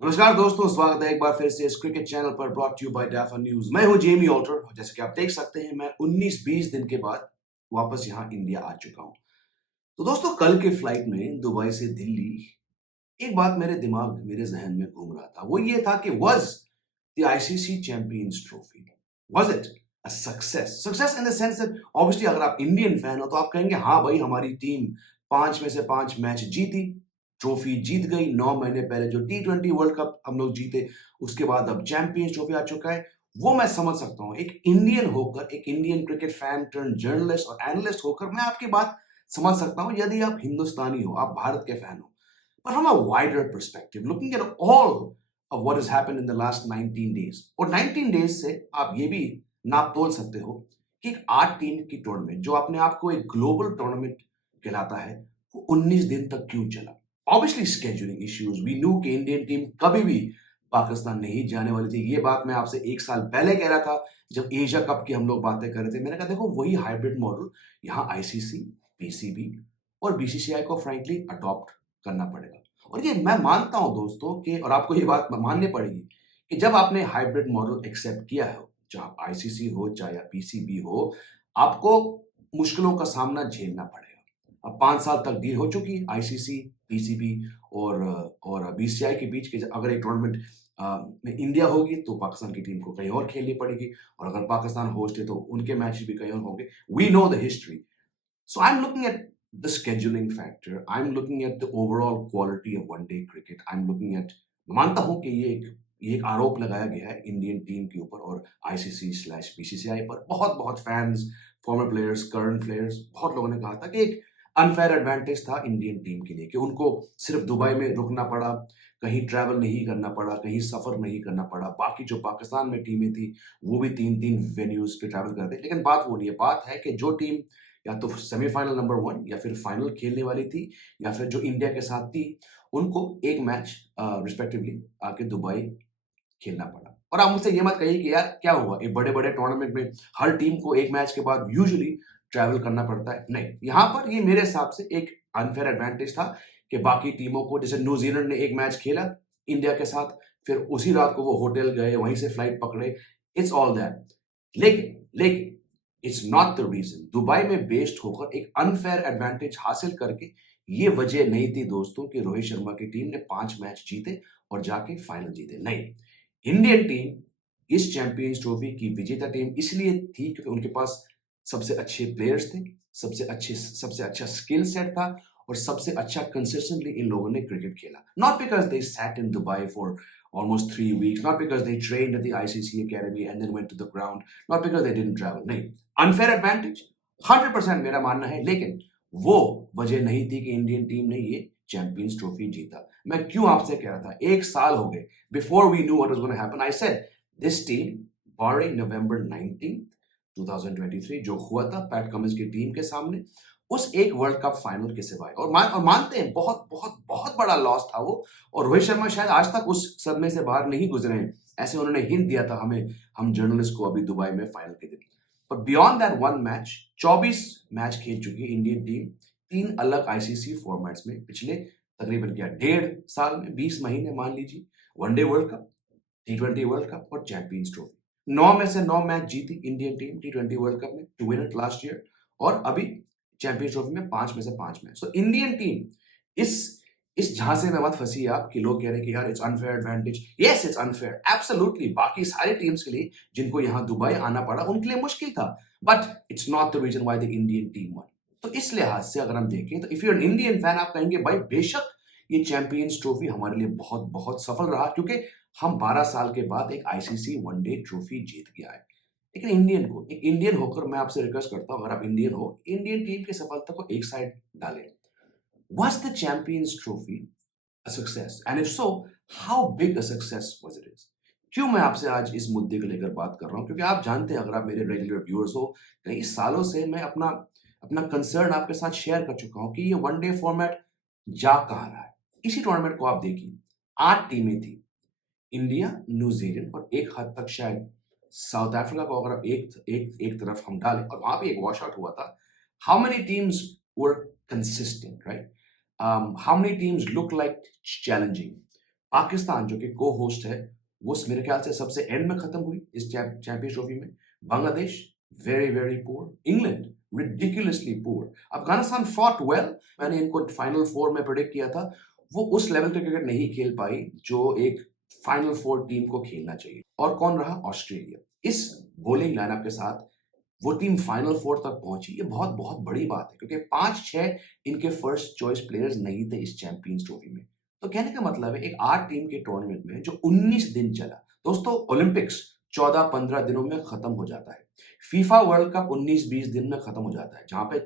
नमस्कार दोस्तों, स्वागत है एक बार फिर से इस क्रिकेट चैनल पर ब्रॉट यू बाय डाफा न्यूज। मैं हूं जेमी ऑल्टर। जैसे कि आप देख सकते हैं, मैं 19-20 दिन के बाद वापस यहां इंडिया आ चुका हूं। तो दोस्तों, कल के फ्लाइट में दुबई से दिल्ली एक बात मेरे जहन में घूम रहा था। वो ये था कि was the ICC champions trophy, was it a success in the sense that obviously अगर आप इंडियन फैन हो तो आप कहेंगे हाँ भाई, हमारी टीम 5 में से 5 मैच जीती, ट्रॉफी जीत गई। 9 महीने पहले जो टी20 वर्ल्ड कप हम लोग जीते, उसके बाद अब चैंपियंस ट्रॉफी आ चुका है। वो मैं समझ सकता हूँ। एक इंडियन होकर, एक Indian cricket fan turn journalist और एनालिस्ट होकर मैं आपकी बात समझ सकता हूँ, यदि आप हिंदुस्तानी हो, आप भारत के फैन हो। But from a wider perspective, looking at all of what has happened in the last 19 days, और 19 days से आप ये भी नाप तोल सकते हो कि एक 8 टीम की टूर्नामेंट जो अपने आप को एक ग्लोबल टूर्नामेंट कहलाता है, वो 19 दिन तक क्यों चला। Obviously scheduling issues. We knew कि इंडियन टीम कभी भी पाकिस्तान नहीं जाने वाली थी। ये बात मैं आपसे 1 साल पहले कह रहा था, जब एशिया कप की हम लोग बातें कर रहे थे। मैंने कहा देखो, वही हाइब्रिड मॉडल यहाँ आईसीसी, पीसीबी और बीसीसीआई को फ्रैंकली अडॉप्ट करना पड़ेगा। और ये मैं मानता हूं दोस्तों कि, और आपको ये बात माननी पड़ेगी कि जब आपने हाइब्रिड मॉडल एक्सेप्ट किया है, चाहे आप आईसीसी हो चाहे आप पीसीबी हो, आपको मुश्किलों का सामना झेलना पड़ेगा। अब 5 साल तक डील हो चुकी है आईसीसी, पीसीबी और बीसीसीआई के बीच के। अगर एक टूर्नामेंट में इंडिया होगी तो पाकिस्तान की टीम को कहीं और खेलनी पड़ेगी, और अगर पाकिस्तान होस्ट है तो उनके मैच भी कहीं और होंगे। We know the history. So I'm looking at the scheduling factor. I'm looking at the overall quality of one-day cricket. I'm looking at, मानता हूं कि ये एक आरोप लगाया गया है इंडियन टीम के ऊपर और आईसीसी/बीसीसीआई पर। बहुत बहुत fans, farmer players, current players, बहुत लोगों ने कहा था कि एक अनफेयर एडवांटेज था इंडियन टीम के लिए कि उनको सिर्फ दुबई में रुकना पड़ा, कहीं ट्रैवल नहीं करना पड़ा, कहीं सफर नहीं करना पड़ा। बाकी जो पाकिस्तान में टीमें थी वो भी 3-3 वेन्यूज पे ट्रैवल करते। लेकिन बात वो नहीं है। बात है कि जो टीम या तो सेमीफाइनल नंबर 1 या फिर फाइनल खेलने वाली थी, या फिर जो इंडिया के साथ थी, उनको एक मैच रिस्पेक्टिवली आके दुबई खेलना पड़ा। और आप मुझसे ये मत कहिए कि यार क्या हुआ, एक बड़े-बड़े टूर्नामेंट में हर टीम को एक मैच के बाद यूजुअली ट्रैवल करना पड़ता है। नहीं, यहाँ पर ये मेरे हिसाब से एक अनफेयर एडवांटेज था कि बाकी टीमों को, जैसे न्यूजीलैंड ने एक मैच खेला इंडिया के साथ, फिर उसी रात को वो होटल गए, वहीं से फ्लाइट पकड़े। It's all that. लेकिन it's not the reason. Dubai में बेस्ड होकर एक अनफेयर एडवांटेज हासिल करके ये वजह नहीं थी दोस्तों कि रोहित शर्मा की टीम ने 5 मैच जीते और जाके फाइनल जीते। नहीं, इंडियन टीम इस चैंपियंस ट्रॉफी की विजेता टीम इसलिए थी क्योंकि उनके पास सबसे अच्छे प्लेयर्स थे, सबसे अच्छा स्किल सेट था, और सबसे अच्छा कंसिस्टेंटली इन लोगों ने क्रिकेट खेला। Not because they sat in Dubai for almost 3 weeks, not because they trained at the ICC academy and then went to the ground, not because they didn't travel. नहीं, unfair advantage 100% मेरा मानना है। लेकिन वो वजह नहीं थी कि इंडियन टीम ने ये चैंपियंस ट्रॉफी जीता। मैं क्यों आपसे कह रहा था, 1 साल हो गए, before we knew what was gonna happen, I said this team, barring November 19 2023 जो हुआ था पैट कमिंस की टीम के सामने, उस एक वर्ल्ड कप फाइनल के सिवाय, और मानते हैं बहुत बहुत बहुत बड़ा लॉस था वो। और रोहित शर्मा शायद आज तक उस सदमे से बाहर नहीं गुजरे हैं, ऐसे उन्होंने हिंट दिया था हमें, हम जर्नलिस्ट को, अभी दुबई में फाइनल के दिन। पर beyond that one match, 24 match खेल चुकी है इंडियन टीम 3 अलग आईसीसी फॉर्मेट्स में पिछले तकरीबन क्या 1.5 साल में, 20 महीने मान लीजिए। वनडे वर्ल्ड कप, टी20 वर्ल्ड कप और चैंपियंस ट्रॉफी। 9 में से 9 मैच जीती इंडियन टीम टी20 वर्ल्ड कप में, to win it last year, और अभी चैंपियंस ट्रॉफी में 5 में से 5 मैच। तो इंडियन टीम इस झांसे में मत फंसिए आप कि लोग कह रहे हैं कि यार it's unfair advantage. Yes, it's unfair, absolutely. बाकी सारे टीम्स के लिए जिनको यहां दुबई आना पड़ा, उनके लिए मुश्किल था, but it's not the reason why the Indian team won. तो इस लिहाज से अगर हम देखें तो if you are an Indian fan, आप कहेंगे भाई बेशक ये चैंपियंस ट्रॉफी हमारे लिए बहुत बहुत सफल रहा, क्योंकि हम 12 साल के बाद एक आईसीसी वनडे ट्रॉफी जीत के आए। लेकिन एक इंडियन होकर मैं आपसे रिक्वेस्ट करता हूं, अगर आप इंडियन हो, इंडियन टीम की सफलता को एक साइड डालें। Was the Champions Trophy a success? And if so, how big a success was it? क्यों मैं आपसे आज इस मुद्दे को लेकर बात कर रहा हूं? क्योंकि आप जानते हैं, अगर आप मेरे रेगुलर व्यूअर्स हो, कई सालों से मैं अपना अपना कंसर्न आपके साथ शेयर कर चुका हूं कि ये वनडे फॉर्मेट जा कहां रहा है। इसी टूर्नामेंट को आप देखिए, 8 टीमें थी, इंडिया, न्यूजीलैंड और एक हद तक शायद साउथ अफ्रीका को अगर आप एक तरफ हम डालें, और वहां पे एक वॉश आउट हुआ था। How many teams were consistent, right? How many teams look like challenging? Pakistan जो कि को होस्ट है, वो मेरे ख्याल से सबसे एंड में खत्म हुई इस चैंपियंस ट्रॉफी में। Bangladesh very very poor, England ridiculously poor, Afghanistan fought well, मैंने इनको फाइनल फोर में प्रेडिक्ट किया था। वो उस लेवल के क्रिकेट नहीं खेल पाई जो एक फाइनल फोर टीम को खेलना चाहिए। और कौन रहा? ऑस्ट्रेलिया। इस बॉलिंग लाइनअप के साथ वो टीम फाइनल फोर तक पहुंची, ये बहुत बहुत बड़ी बात है, क्योंकि 5-6 इनके फर्स्ट चॉइस प्लेयर्स नहीं थे इस चैंपियंस ट्रॉफी में। तो कहने का मतलब है एक 8 टीम के टूर्नामेंट में जो 19 दिन चला, दोस्तों ओलंपिक्स 14-15 दिनों में खत्म हो जाता है, फीफा वर्ल्ड कप 19-20 दिन में खत्म हो जाता है, जहां पे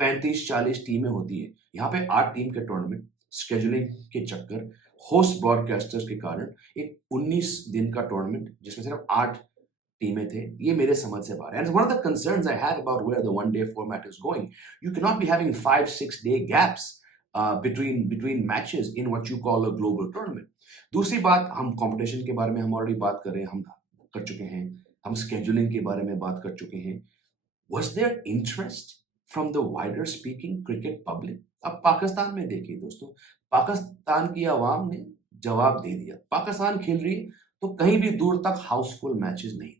35-40 टीमें होती है। यहाँ पे 8 टीम के टूर्नामेंट स्केजुलिंग के चक्कर, होस्ट ब्रॉडकास्टर्स के कारण एक 19 दिन का टूर्नामेंट जिसमें सिर्फ 8 टीमें थे, ये मेरे समझ से बाहर है। And one of the concerns I had about where the one-day format is going, you cannot be having 5-6 day gaps between matches in what you call a global tournament. दूसरी बात, हम कंपटीशन के बारे में हम ऑलरेडी बात कर रहे हैं, हम कर चुके हैं, हम स्केड्यूलिंग के बारे में बात कर चुके हैं। Was there interest from the wider speaking cricket public? अब पाकिस्तान में देखिए दोस्तों, पाकिस्तान की आवाम ने जवाब दे दिया। पाकिस्तान खेल रही है तो कहीं भी दूर तक हाउसफुल मैचेस नहीं थे।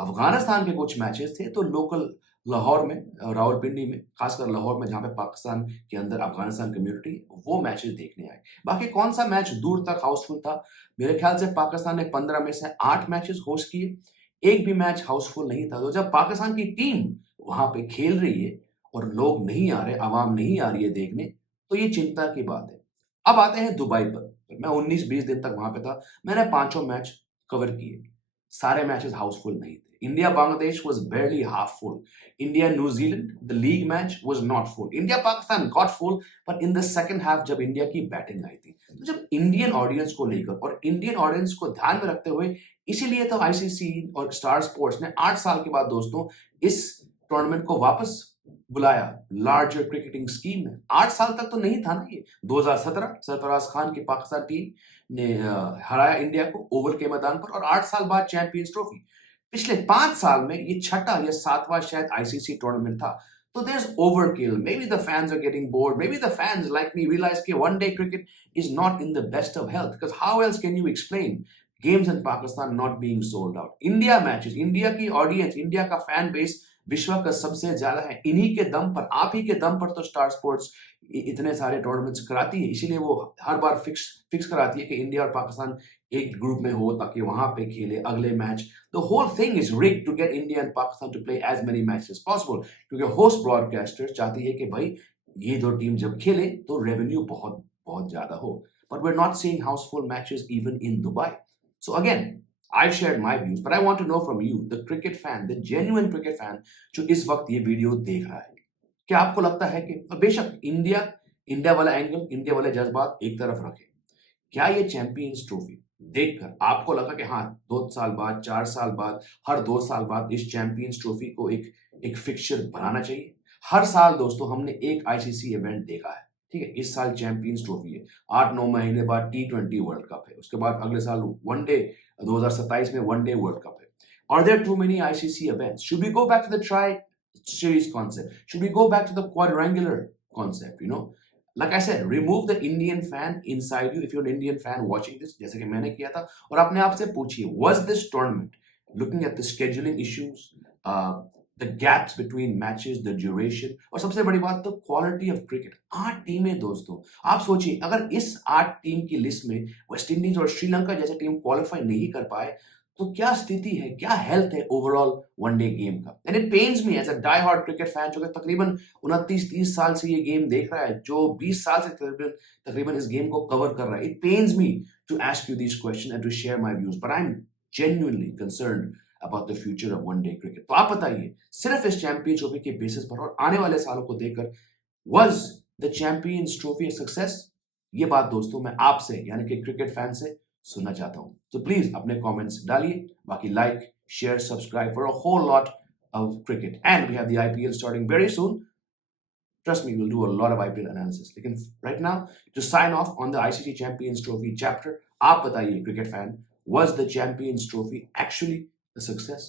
अफगानिस्तान के कुछ मैचेस थे तो लोकल लाहौर में, रावलपिंडी में, खासकर लाहौर में जहां पे पाकिस्तान के अंदर अफगानिस्तान कम्युनिटी, वो मैचेस देखने आए। बाकी कौन सा मैच दूर तक हाउसफुल था? मेरे ख्याल से पाकिस्तान ने 15 में से 8 मैचेस होस्ट किए, एक भी मैच हाउसफुल नहीं था। तो जब पाकिस्तान की टीम वहां पे खेल रही है और लोग नहीं आ रहे, आवाम नहीं आ रही है देखने, तो ये चिंता की बात है। अब आते हैं दुबई पर। मैं 19-20 दिन तक वहां पे था, मैंने 5 मैच कवर किए, सारे मैचेस हाउसफुल नहीं थे। India Bangladesh was barely half full. India New Zealand, the league match was not full. India Pakistan got full, but in the second half जब इंडिया की बैटिंग आई थी, तो जब इंडियन ऑडियंस को लेकर और इंडियन ऑडियंस को ध्यान में रखते हुए, इसीलिए तो आईसीसी और स्टार स्पोर्ट्स ने 8 साल के बाद दोस्तों इस टूर्नामेंट को वापस बुलाया लार्जर क्रिकेटिंग स्कीम में। 8 साल तक तो नहीं था ना ये। 2017 सरफराज खान की पाकिस्तान टीम ने हराया इंडिया को ओवल के मैदान पर, और 8 साल बाद चैंपियंस ट्रॉफी। पिछले 5 साल में ये छठा या 7वां शायद आईसीसी टूर्नामेंट था। तो there's overkill. Maybe the fans are getting bored. Maybe the fans like me realize that one day cricket is not in the best of health. Because how else can you explain games in Pakistan not being sold out? India matches, India की audience, India का fan base विश्व का सबसे ज्यादा है। इन्हीं के दम पर, आप ही के दम पर तो स्टार स्पोर्ट्स इतने सारे टूर्नामेंट्स कराती है। इसीलिए वो हर बार फिक्स कराती है कि इंडिया और पाकिस्तान एक ग्रुप में हो ताकि वहां पे खेले अगले match. The whole thing is rigged to get India and Pakistan to play as many matches as possible, क्योंकि होस्ट ब्रॉडकास्टर चाहती है कि भाई ये दो टीम जब खेले तो रेवेन्यू बहुत बहुत ज्यादा हो। But we're not seeing houseful matches even in Dubai. So again, I've shared my views, but I want to know from you, the cricket fan, the genuine cricket fan, जो इस वक्त ये वीडियो देख रहा है। क्या आपको लगता है कि बेशक इंडिया वाला एंगल, इंडिया वाले जज्बात एक तरफ रखे, क्या ये चैंपियंस ट्रॉफी देखकर आपको लगा कि हाँ 2 साल बाद, 4 साल बाद, हर 2 साल बाद इस चैंपियंस ट्रॉफी को एक फिक्सचर बनाना चाहिए? हर साल दोस्तों हमने एक आईसीसी इवेंट देखा है, ठीक है। इस साल चैंपियंस ट्रॉफी है, 8-9 महीने बाद T20 वर्ल्ड कप है, उसके बाद अगले साल वनडे 2027 में वनडे वर्ल्ड कप है। Are there too many ICC events? Should we go back to the tri-series concept? Should we go back to the quadrangular concept? Like I said, remove the Indian fan inside you. If you're an Indian fan watching this, जैसे कि मैंने किया था, और अपने आप से पूछिए, was this tournament, looking at the scheduling issues, the gaps between matches, the duration, और सबसे बड़ी बात तो क्वालिटी ऑफ क्रिकेट। 8 टीमें दोस्तों, आप सोचिए अगर इस 8 टीम की लिस्ट में वेस्ट इंडीज और श्रीलंका जैसे टीम क्वालिफाई नहीं कर पाए तो क्या स्थिति है, क्या हेल्थ है ओवरऑल वनडे गेम का। And it pains me as a die hard cricket fan जो कि तकरीबन 29-30 साल से ये गेम देख रहा है, जो 20 साल से तकरीबन इस गेम को कवर कर रहा है। It pains me to ask you this question and to share my views, but I am genuinely concerned about the future of one day cricket. तो आप बताइए, सिर्फ इस चैंपियंस ट्रॉफी के बेसिस पर और आने वाले सालों को देखकर, was the Champions Trophy a success? ये बात दोस्तों मैं आपसे यानी कि क्रिकेट फैन से सुनना चाहता हूं। तो प्लीज अपने कमेंट्स डालिए, बाकी like, share, subscribe for a whole lot of cricket. And we have the IPL starting very soon. Trust me, we'll do a lot of IPL analysis. लेकिन right now, to sign off on the ICC Champions Trophy chapter, आप बताइए cricket fan, was the Champions Trophy actually a success?